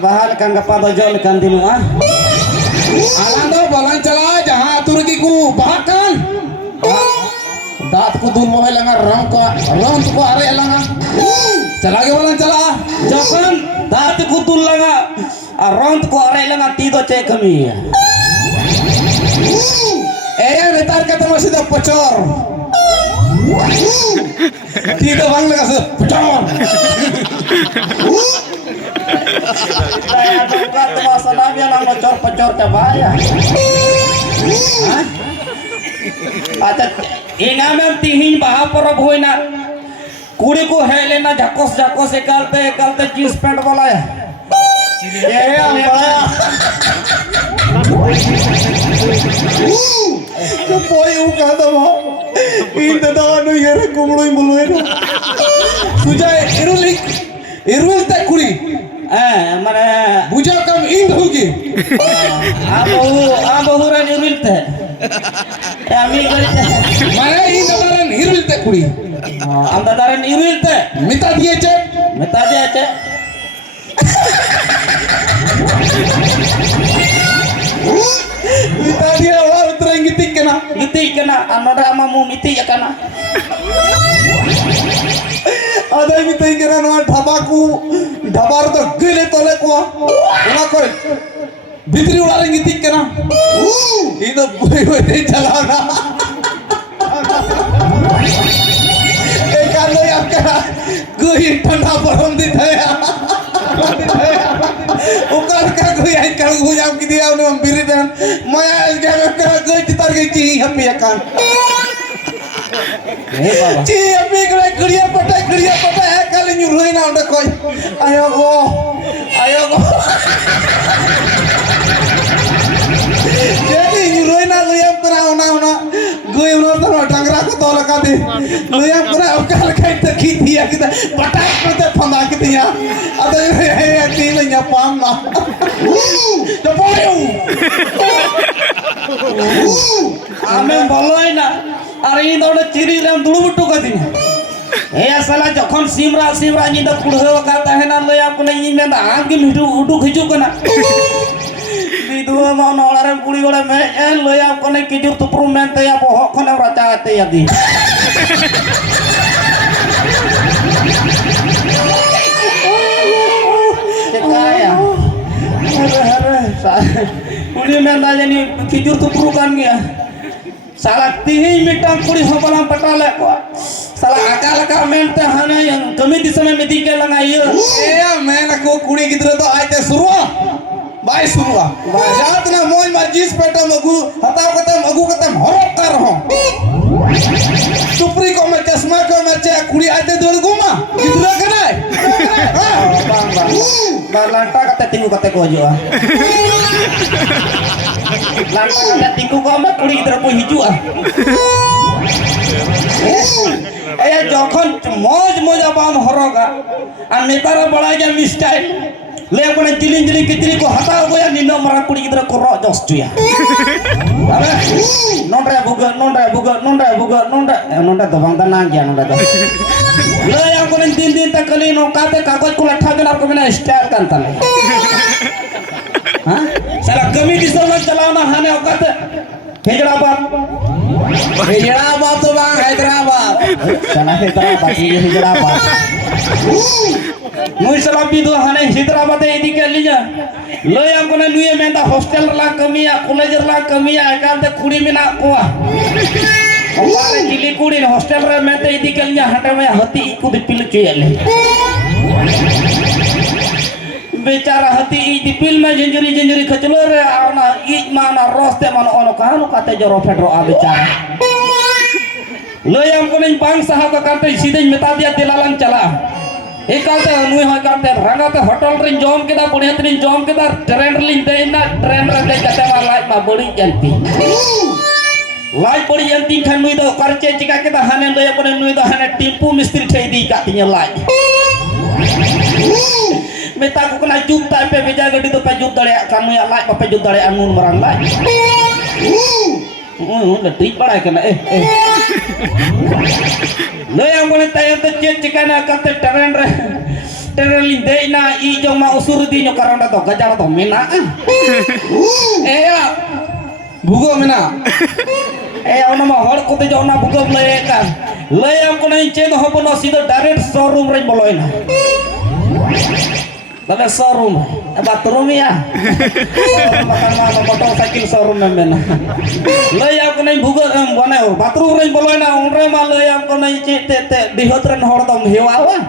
bahal kan gapa dojol kan dinu ah. Alang do balang cala jaha atur ki ku bahkan. दांत को दूर mobile लगा रंग को अरे लगा चला के बोला चला Jokan daat kutul langa ront ko are langa tido cek kami. नेतार का तो मसीदा पचोर तीतो बांग लगा से Pachore Daya dokat masa nabi yang ngocor-pecor cabaya. Acha ingam tihin baha porab hoina कुड़ी को है लेना झकोस झकोस एकालते जींस पैंट वाला है ये बड़ा तो पोई उ कहता वो इन दादा नु ये कुमड़ोई मुलोई नु तुझा इरुल तक कुड़ी माने बुझा कम इन होगी आ बहु रे निरुलते आमी करते माने इन दादा निरुल तक कुड़ी am dadan nirulte मिता दिए चे meta dia ce मिता दिए और उतरेंगे तिक के ना giti kana anoda amamu miti ya kana आधा मिता के ना नवा ढाबाकू ढाबार तो गिले तोले को ना कोई भीतरी उड़ाएंगे तिक के ना ये तो बोई चलाना kalau yang kena gue ठंडा परम देता है उकार का gue yang kalau gue yang gitu ya udah membiri dan maya jangan kena gue citar gue cie happy ya kan cie happy gue kuliah pata ya kali nyuruhin na udah koi ayo go jadi nyuruhin na lu yang pernah una gue udah tahu dangra ko tolak kade lu yang pernah ukal kain terkit ya kita patak kita panda kita ya ada yang tilnya pamna dopoyu ame boloi na are ini udah ciri ram dulu butuh katanya salah jokon simra nyinda kudho kata henan lo ya pune ini menda angin uduk hijau kena dua mau nolaran puli gora me lo ya kone kijur tu perumen te ya pohok kone raca te ya di kaya puli menda jadi kijur tu perukan ya salah tihi mitang puli hobalang petale ko salah akal mente hane yang kami di sana medike langa iya मैं को कुड़ी की तरह तो आते सुरुआ bye सुरुआ जात ना मोय मर्जीस पेटा मगु हताव कतम हरप कर रहा सुप्री को मैं चश्मा को मैं चे कुड़ी आते दौड़ गुमा किधर कना है bang lantak kata tinggu kata ko aja lantak kata tinggu ko ame kuli kita po hijau যখন মজ abang horoga an netara bala ja mistai le apne jilin kitri ko hata go ya nino mara kuri gidra ko ro jos tu ya abe nondra buga nondra to bang tanang ya nondra to le yang ko din ta kali no kate kagoj ko latha benar ko mena style kan tale ha sala kami di sana chalana hane okate Hyderabad तो bang Hyderabad sana Hyderabad ini Hyderabad मुझे सलाह भी दो हने Hyderabad ini kalinya lo yang kena nuye menda hostel la kamiya college la kamiya akan te kuri mina kuah हमारे जिले कुड़ी hostel रे में ते इदी कलिया हटे में हती को दिपिल चुयले बेचारा हती ई दिपिल में जिंजरी खचलो रे आना ई माना रोस्ते मन ono kanu kate joro fedro a बेचारा lo yang kuning bang saha ka kate sidai meta dia dilalang chala e kalte nuy ha kate rangate hotel rin jom keda punyat rin jom keda train rin deina train re kate malai ma bodi janti lai bodi janti kan nuy do karche cika kita hanen do ya pone nuy do hanen tipu mistri thei di katinya lai meta ko kena juta pe beja gadi to pe jut dare kamu ya lai pe jut dare angun marang lai udah trik pada kena lo yang boleh tayang to cek cikana kate train re Terlin deh na ijong mau usur di nyokaron atau gajah atau mena. Ya, bugo mena. Ona mah hor kote jo ona bugo lekan. Leyam ko na inche do hobo no sido direct showroom rin boloy na. Tapi showroom, bathroom ya. Makan mah motorcycle showroom memena. Leyam ko na bugo bane bathroom rin boloy na onre mah leyam ko na inche te dihotren hor dom hewawa.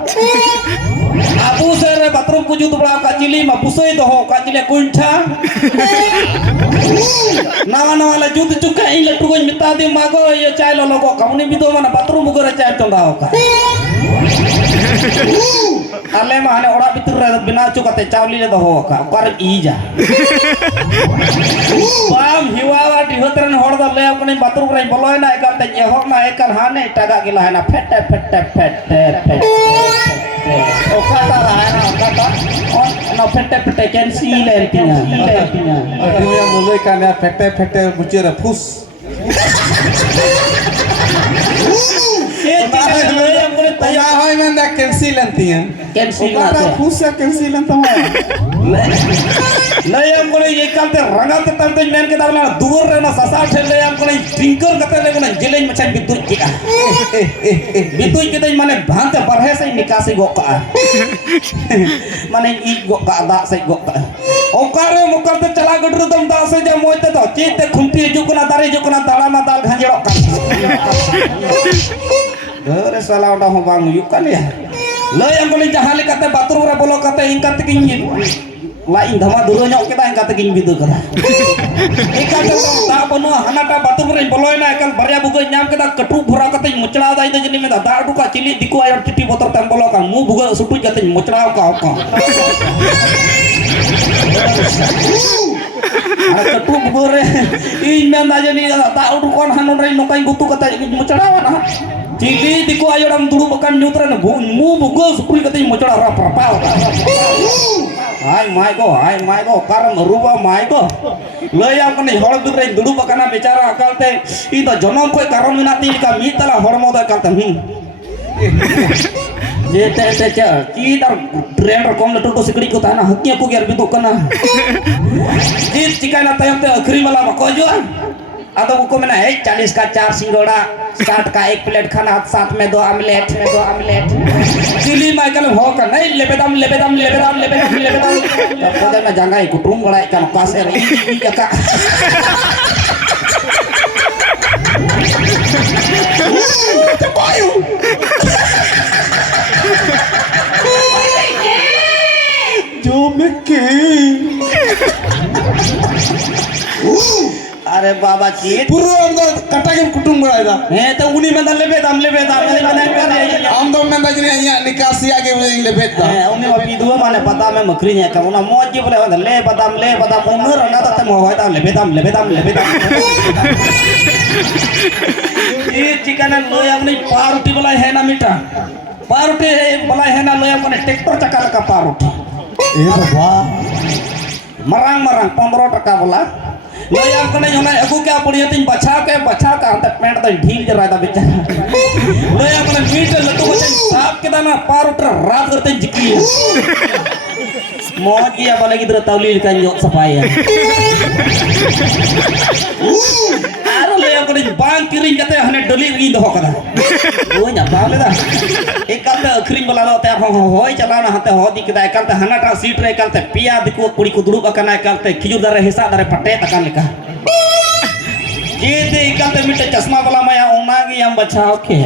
Abu sere bathroom kuju tu bela kacili ma pusoi doho kacili kuncha. Nawa la jutu cuka ile tugon mita di mago yo chai lo logo kamu ni bido mana bathroom bugore chai tonda oka. Ale mah ane ora bitur re bina cuka te chawli le doho oka kar ija. Bam hiwawa di hotren horda le apne bathroom re boloi na ekal te ehok na ekal hane taga gila hana fette. Okata hana okata on no fette cancel ertinya. Aduh yang mulai kan ya fete bucir pus. Tayahoy man na cancel antinya. Cancel Okata pus ya cancel antama. Layam ko ye kalte rangat tante men ke darna dur re na sasa thel layam ko drinker kate le ko jelein macam bitu ki bitu ki dai mane bhante barhe sai nikasi go ka mane I go ka da sai go ka okare mukarte chala gadru dam da sai ja moite to chite khumti jukuna dare jukuna dala ma dal ghanjero ka dore sala udah bang yukan ya layam ko jahan lekate bathroom re bolo kate ingkat kin lain dhama dulu nyok kita yang kata gini bidu kara. Ikan tuh tak penuh, anak tak batu beri boloi na ikan barya buka nyam kita ketuk bura kata mucra ada itu jadi meda dak duka cili diku air titi motor tempolo kan mu buka sutu kata mucra kau. Ada ketuk bure, ini aja nih tak udukon hanun rai nukai gutu kata mucra wana. Cili diku air orang dulu bukan nyutra na mu buka sutu kata mucra rapapau. Hai mai go karam ruba mai go layam kani hor durai dulu bakana bicara akal te ito jonom koi karam minati ka mitala hormo da kal te je te ki dar trainer kom letu to sikri ko tana haknya ko ger bitu kana ji cikana tayam te akhri mala ko jo atau को मैंने 40 का 4 सिंगोड़ा 60 का 1 plate खाना साथ में 2 omelette chilli Michael हो का नहीं लेबेदाम तब पता मैं जंगा ही कुटुम बड़ा इकन पासे री का जो मैं के अरे बाबा चीत पूरा अंदर कटा के कुटुम बड़ा था तो उन्हीं में लेबेदाम हम तो मैं बजने यहाँ निकासी आगे लेबेद था उन्हीं में पीदुआ माने पता में मकरी नहीं का उन्हें मौज जी बोले लेबेदाम उन्हें रंगा तो तम होता लेबेदाम ये चिकन लोया अपनी पारुटी बोला है ना मीठा पारुटी बोला है ना लोया अपने ट्रैक्टर चक्का लगा पारुटी ये बाबा मरंग 15 टका बोला लोया अपने जो ना अगु क्या पड़ी है तीन बचा का अंत पेंट तो ढील जरा था बेचारा लोया अपने मीठे लड्डू बच्चे साफ के दाना पारुटी रात करते जिकी मौज किया बोले कि इधर तौलील का जो सफाई है आरो ले अपने बांग किरिंग कते हने डली री दो कदा ओ nya बावले दा एकल ते अखरिंग बला ते होय चला ना हते हो दिकदा एकल ते हनाटा सीट रे एकल ते पिया दिकु कुड़ी को दुड़ुब अकना एकल ते खिजुर दारे हिसा दारे पटे तकन लेका ये दे एकल ते मिटे चश्मा वाला माया ओना गी हम बचाव के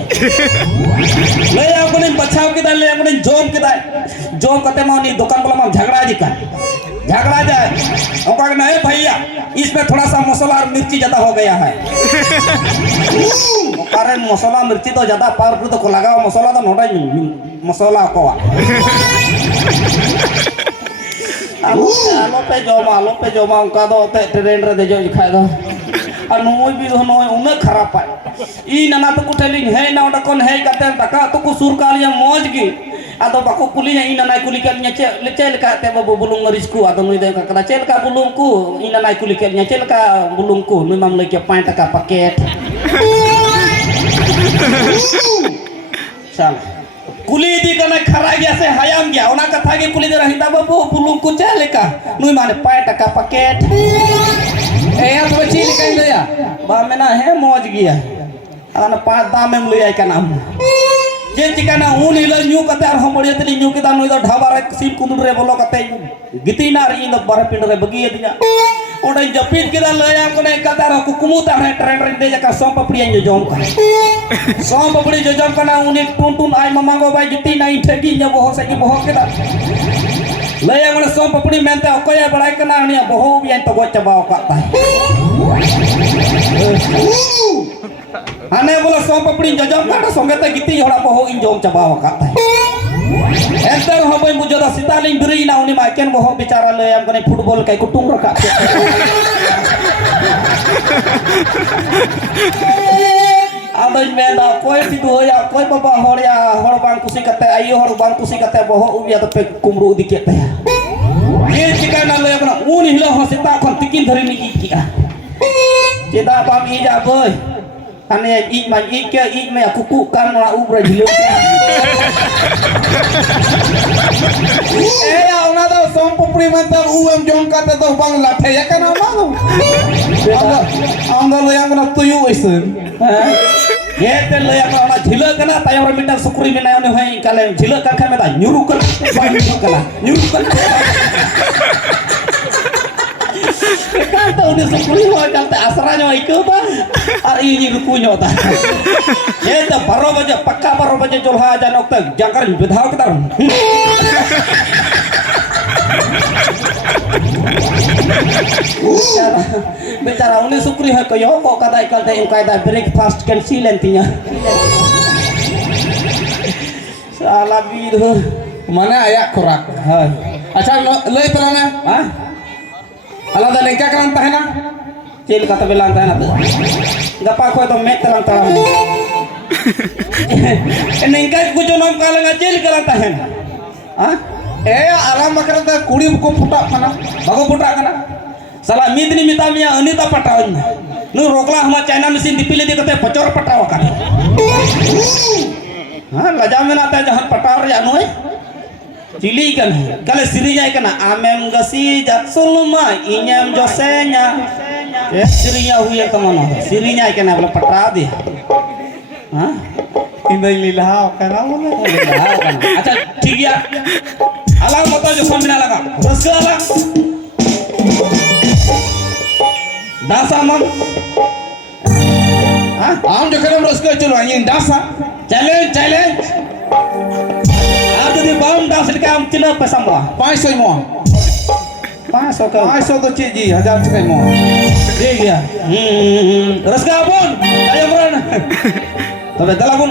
ले अपने बचाव के ले अपने जोम कते मानी दुकान वाला में झगड़ा जाए ओका नहीं भैया इसमें थोड़ा सा मसाला और मिर्ची ज्यादा हो गया है कारण मसाला मिर्ची तो ज्यादा पावरफुल तो को लगाओ मसाला तो नोटा मसाला को आलो पे जोमा उनका दो ट्रेन रे दे जो खाए दो और नोई भी नोई उन्हें खराब पाए ई नना तो कुटेलिंग है ना ओटा कौन है कते तका तो को सुर कालिया मौज की atau baku kulinya ina naik kulikannya cel ka te babu bulung ngarisku atau nui deng ka cel ka bulungku ina naik kulikannya cel ka bulungku nui mam lagi paint ka paket salah कुली दी कने खरा गया से हायाम गया ओना कथा के कुली दे रहिंदा बाबू बुलुंग को चे लेका नुई माने 5 टका पैकेट ए या तो चीज कहीं ले या बा मेना है मौज गया आना 5 दाम में ले आई का नाम जे चिकाना उन हिल न्यू कते और हम बड़िया तली न्यू केदा नुई दो ढाबा रे सीन कुंदुर रे बोलो कते गितीना रे इन दो बारे पिंड रे बगी दिया ओडे जपीत केदा लया कोने कतार कुकुमु ता रे ट्रेन रे दे जका सोम पपड़ी जो जोम का सोम पपड़ी जो जोम कना उनी टुन टुन आई ममांगो बाई गितीना इ ठगी ज बहो से की बहो केदा लया कोने सोम पपड़ी मेनते अकोया बड़ाई कना अनिया बहो भी तो गो चबाओ काता है आने बोला सोम पपड़ी जो जोम का संगे ते गिती होड़ा बहो इन जोम चबाओ काता है एंतर हो भाई मुझे दा सीतालिंग बिरी ना उनी माकेन बहो बेचारा ले हम कने फुटबॉल काय कुटुंग रखा आदज में दा कोई पिदु होया कोई बाबा होड़या होड़ बांग कुसी कते आइयो होड़ बांग कुसी कते बहो उबिया तो पे कुमरू दिके ते ये चिकाना ले अपना उन हिलो हो सीता खन तिकिन धरी नि किया जेदा बाम ई जा बय ane ik ma ik me kuku kan na ubra hilo ए या ओना तो सोम पपड़ी में तो उम जोम काते तो बांग लाठे या kana मानो आंदा ले या तुयु ऐसन ये ते ले अपना झिलो कना तायम रे मिटा सुकुरी में ना होय काले झिलो का खा में दा न्यूरु कर kan tahu dia sepuluh orang kata asranya itu bang, hari ini rukunya ta. Ya itu baru baca pakka baru baca jolha aja nokta jangkar bedhaw kita. Becara ini sukri hai koyo kok kata ikal teh kaida breakfast cancel entinya. Salah bidu. mana ayak kurak अच्छा ले pelana Hah? alada lengka kan tahena Cil kata belang tanah tu. Gapa kau tu met terang terang. Nengkai kujo nom kalang acil kalang tahen. Ah? alam makara ta kudi ko puta kana Bago putra kana. Salah mitni mitamia anita pataun. Nu rokla hama China mesin dipilih dia kata pecor patawa kan. Hah? Lajam mena ta jahan patar ya noi. Cili kan. Kalau sirinya kan amem gasi jatsulma inyam josenya. Ya sirinya huya kemana? Sirinya kan apa patra dia. Hah? indai lilahau kana mana Lilahau kan. Acha ठीक है. Alang mata jo samina laga. Raska alang. Dasa man. Hah? am jo kana raska chalo ayin dasa Challenge. Aduh di bawah dah sedekah amtina pesamba. 500 mo 500 ka. 500 to chiji 1000 chkai mo Dia ya. Raska pun. Ayo beran. Tapi dalam pun